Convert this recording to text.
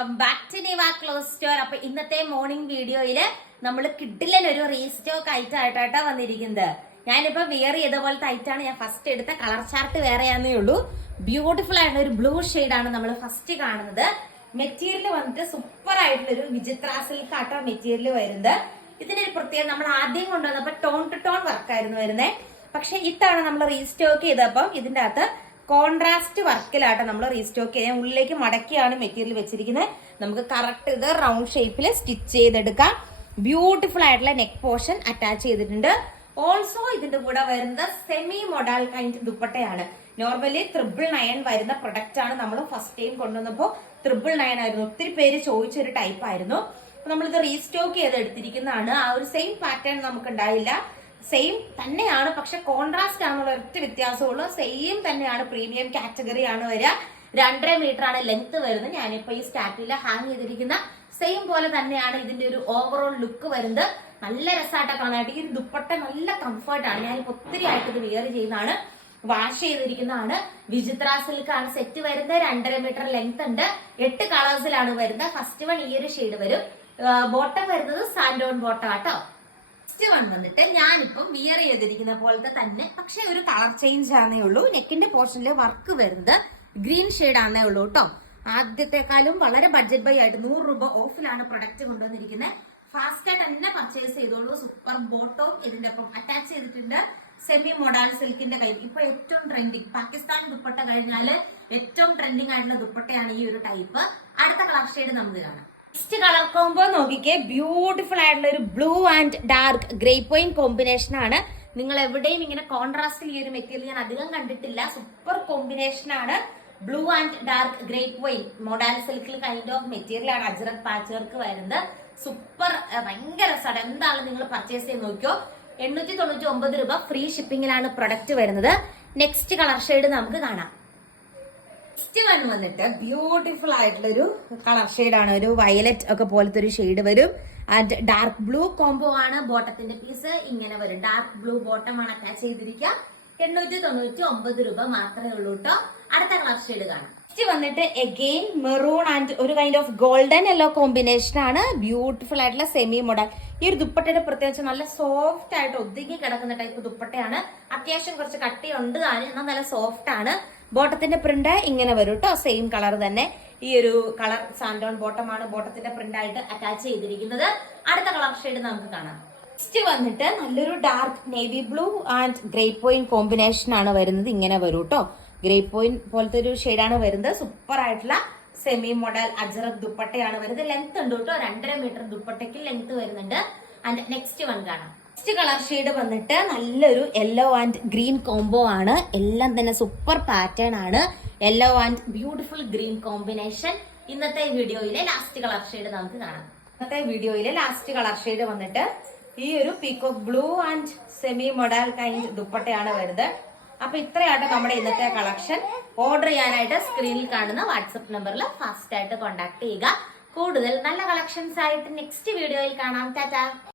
Welcome back to Niva clothes store അപ്പൊ ഇന്നത്തെ morning വീഡിയോയിൽ നമ്മൾ കിഡിലൻ ഒരു റീസ്റ്റോക്ക് ആയിട്ടായിട്ടാ വന്നിരിക്കുന്നത്. ഞാനിപ്പോ വെയർ ചെയ്ത പോലത്തെ ഐറ്റാണ് ഞാൻ ഫസ്റ്റ് എടുത്ത കളർ ചാർട്ട് വേറെയാന്നേ ഉള്ളൂ. ബ്യൂട്ടിഫുൾ ആയിട്ടുള്ള ഒരു ബ്ലൂ ആണ് നമ്മൾ ഫസ്റ്റ് കാണുന്നത്. മെറ്റീരിയൽ വന്നിട്ട് സൂപ്പർ ആയിട്ടുള്ള ഒരു വിചിത്ര സിൽക്ക് ആട്ടോ മെറ്റീരിയൽ വരുന്നത്. ഇതിനൊരു ഒരു പ്രത്യേകത നമ്മൾ ആദ്യം കൊണ്ടുവന്നപ്പോ ടോൺ ടു ടോൺ വർക്കായിരുന്നു വരുന്നത് പക്ഷെ ഇത്തവണ നമ്മൾ റീസ്റ്റോക്ക് ചെയ്തപ്പം ഇതിന്റെ അകത്ത് കോൺട്രാസ്റ്റ് വർക്കിലാട്ടോ നമ്മൾ റീസ്റ്റോക്ക് ചെയ്യാൻ ഉള്ളിലേക്ക് മടക്കിയാണ് മെറ്റീരിയൽ വെച്ചിരിക്കുന്നത്. നമുക്ക് കറക്റ്റ് ഇത് റൗണ്ട് ഷേപ്പിൽ സ്റ്റിച്ച് ചെയ്തെടുക്കാം. ബ്യൂട്ടിഫുൾ ആയിട്ടുള്ള നെക്ക് പോർഷൻ അറ്റാച്ച് ചെയ്തിട്ടുണ്ട്. ഓൾസോ ഇതിന്റെ കൂടെ വരുന്ന സെമി മൊഡാൽ കൈൻഡ് ദുപ്പട്ടയാണ്. നോർമലി ത്രിബിൾ നയൻ വരുന്ന പ്രൊഡക്റ്റ് ആണ് നമ്മൾ ഫസ്റ്റ് ടൈം കൊണ്ടുവന്നപ്പോൾ ത്രിബിൾ നയൻ ആയിരുന്നു. ഒത്തിരി പേര് ചോദിച്ചൊരു ടൈപ്പ് ആയിരുന്നു. നമ്മളിത് റീസ്റ്റോക്ക് ചെയ്ത് എടുത്തിരിക്കുന്നതാണ് ആ ഒരു സെയിം പാറ്റേൺ നമുക്ക് ഉണ്ടായില്ല സെയിം തന്നെയാണ്. പക്ഷെ കോൺട്രാസ്റ്റ് ആണുള്ള ഒറ്റ വ്യത്യാസമുള്ളൂ. സെയിം തന്നെയാണ് പ്രീമിയം കാറ്റഗറി ആണ് വരിക. രണ്ടര മീറ്റർ ആണ് ലെങ്ത് വരുന്നത്. ഞാനിപ്പോ ഈ സ്റ്റാറ്റിൽ ഹാങ് ചെയ്തിരിക്കുന്ന സെയിം പോലെ തന്നെയാണ് ഇതിന്റെ ഒരു ഓവറോൾ ലുക്ക് വരുന്നത്. നല്ല രസമായിട്ട് കാണാനായിട്ട്. ഈ ദുപ്പട്ട നല്ല കംഫർട്ടാണ് ഞാനിപ്പോ ഒത്തിരി ആയിട്ട് ഇത് വിയർ ചെയ്യുന്നതാണ്. വാഷ് ചെയ്തിരിക്കുന്നതാണ്. വിചിത്ര സിൽക്ക് ആണ് സെറ്റ് വരുന്നത്. രണ്ടര മീറ്റർ ലെങ്ത് ഉണ്ട്. എട്ട് കളേഴ്സിലാണ് വരുന്നത്. ഫസ്റ്റ് വൺ ഈ ഒരു ഷെയ്ഡ് വരും. ബോട്ടം വരുന്നത് സാൻഡോൺ ബോട്ടം ആട്ടോ നെക്സ്റ്റ് വൺ വന്നിട്ട് ഞാനിപ്പം വിയർ ചെയ്തിരിക്കുന്ന പോലത്തെ തന്നെ പക്ഷെ ഒരു കളർ ചേഞ്ച് ആണേ ഉള്ളൂ. നെക്കിന്റെ പോർഷനിൽ വർക്ക് വരുന്നത് ഗ്രീൻ ഷെയ്ഡ് ആണേ ഉള്ളൂ കേട്ടോ ആദ്യത്തെക്കാളും വളരെ ബഡ്ജറ്റ് ബൈ ആയിട്ട് നൂറ് രൂപ ഓഫിലാണ് പ്രൊഡക്റ്റ് കൊണ്ടുവന്നിരിക്കുന്നത്. ഫാസ്റ്റ് ആയിട്ട് തന്നെ പർച്ചേസ് ചെയ്തോളൂ. സൂപ്പർ ബോട്ടവും ഇതിന്റെ ഒപ്പം അറ്റാച്ച് ചെയ്തിട്ടുണ്ട്. സെമി മോഡേൺ സിൽക്കിന്റെ കൈ ഇപ്പൊ ഏറ്റവും ട്രെൻഡിങ് പാകിസ്ഥാൻ ദുപ്പട്ട കഴിഞ്ഞാൽ ഏറ്റവും ട്രെൻഡിങ് ആയിട്ടുള്ള ദുപ്പട്ടയാണ് ഈ ഒരു ടൈപ്പ് അടുത്ത കളർ ഷെയ്ഡ് നമുക്ക് കാണാം. നെക്സ്റ്റ് കളർ കോംബോ നോക്കിക്കേ. ബ്യൂട്ടിഫുൾ ആയിട്ടുള്ള ഒരു blue and dark grey point combination ആണ്. നിങ്ങൾ എവിടെയും ഇങ്ങനെ കോൺട്രാസ്റ്റിൽ ഈ ഒരു മെറ്റീരിയൽ ഞാൻ അധികം കണ്ടിട്ടില്ല. സൂപ്പർ കോമ്പിനേഷൻ ആണ്. Blue and dark grey point modal സിൽക്കിൽ കൈൻഡ് ഓഫ് മെറ്റീരിയൽ ആണ് അജ്രത് പാച്ച് വർക്ക് വരുന്നത്. സൂപ്പർ ഭയങ്കര രസമാണ് എന്താണ് നിങ്ങൾ പർച്ചേസ് ചെയ്ത് നോക്കിയോ എണ്ണൂറ്റി തൊണ്ണൂറ്റി ഒമ്പത് രൂപ ഫ്രീ ഷിപ്പിംഗിലാണ് പ്രൊഡക്റ്റ് വരുന്നത്. നെക്സ്റ്റ് കളർ ഷെയ്ഡ് നമുക്ക് കാണാം. നെക്സ്റ്റ് വൺ വന്നിട്ട് ബ്യൂട്ടിഫുൾ ആയിട്ടുള്ള ഒരു കളർ ആണ്. ഒരു വയലറ്റ് ഒക്കെ പോലത്തെ ഒരു ഷെയ്ഡ് വരും. ആൻഡ് ഡാർക്ക് ബ്ലൂ കോംബോ ആണ് ബോട്ടത്തിന്റെ പീസ് ഇങ്ങനെ വരും. ഡാർക്ക് ബ്ലൂ ബോട്ടം ആണ് അറ്റാച്ച് ചെയ്തിരിക്കുക. എണ്ണൂറ്റി തൊണ്ണൂറ്റി ഒമ്പത് രൂപ മാത്രമേ ഉള്ളൂ കേട്ടോ അടുത്ത കളർ ഷെയ്ഡ് കാണാം. നെക്സ്റ്റ് വന്നിട്ട് എഗെയിൻ മെറൂൺ ആൻഡ് ഒരു kind of golden yellow combination ആണ്. ബ്യൂട്ടിഫുൾ ആയിട്ടുള്ള സെമി മോഡൽ ഈ ഒരു ദുപ്പട്ടയുടെ പ്രത്യേകിച്ച് നല്ല സോഫ്റ്റ് ആയിട്ട് ഒതുങ്ങി കിടക്കുന്ന ടൈപ്പ് ദുപ്പട്ടയാണ്. അത്യാവശ്യം കുറച്ച് കട്ടിയുണ്ട് താനും എന്നാൽ നല്ല സോഫ്റ്റ് ആണ്. ബോട്ടത്തിന്റെ പ്രിന്റ് ഇങ്ങനെ വരും കേട്ടോ സെയിം കളർ തന്നെ. ഈ ഒരു കളർ സാൻഡോൺ ബോട്ടമാണ് ബോട്ടത്തിന്റെ പ്രിന്റ് ആയിട്ട് അറ്റാച്ച് ചെയ്തിരിക്കുന്നത്. അടുത്ത കളർ ഷെയ്ഡ് നമുക്ക് കാണാം. നെക്സ്റ്റ് വന്നിട്ട് നല്ലൊരു dark navy blue and grey point combination ആണ് വരുന്നത്. ഇങ്ങനെ വരും കേട്ടോ ഗ്രേ പോയിന്റ് പോലത്തെ ഒരു ഷെയ്ഡാണ് വരുന്നത്. സൂപ്പർ ആയിട്ടുള്ള സെമി മോഡൽ അജറക് ദുപ്പട്ടയാണ് വരുന്നത്. ലെങ്ത് ഉണ്ട് കേട്ടോ രണ്ടര മീറ്റർ ദുപ്പട്ടയ്ക്ക് ലെങ്ത് വരുന്നുണ്ട്. ആൻഡ് നെക്സ്റ്റ് വൺ കാണാം. നെക്സ്റ്റ് കളർ ഷെയ്ഡ് വന്നിട്ട് നല്ലൊരു യെല്ലോ ആൻഡ് ഗ്രീൻ കോംബോ ആണ്. എല്ലാം തന്നെ സൂപ്പർ പാറ്റേൺ ആണ്. Yellow and beautiful green combination ഇന്നത്തെ വീഡിയോയിലെ ലാസ്റ്റ് കളർ ഷെയ്ഡ് നമുക്ക് കാണാം. ഇന്നത്തെ വീഡിയോയിലെ ലാസ്റ്റ് കളർ ഷെയ്ഡ് വന്നിട്ട് ഈ ഒരു peacock blue and semi modal kind ദുപ്പട്ടയാണ് വരുന്നത്. അപ്പൊ ഇത്രയാണ് നമ്മുടെ ഇന്നത്തെ കളക്ഷൻ ഓർഡർ ചെയ്യാനായിട്ട് സ്ക്രീനിൽ കാണുന്ന വാട്സപ്പ് നമ്പറിൽ ഫാസ്റ്റ് ആയിട്ട് കോൺടാക്ട് ചെയ്യുക. കൂടുതൽ നല്ല കളക്ഷൻസ് ആയിട്ട് നെക്സ്റ്റ് വീഡിയോയിൽ കാണാം. ടാറ്റാ.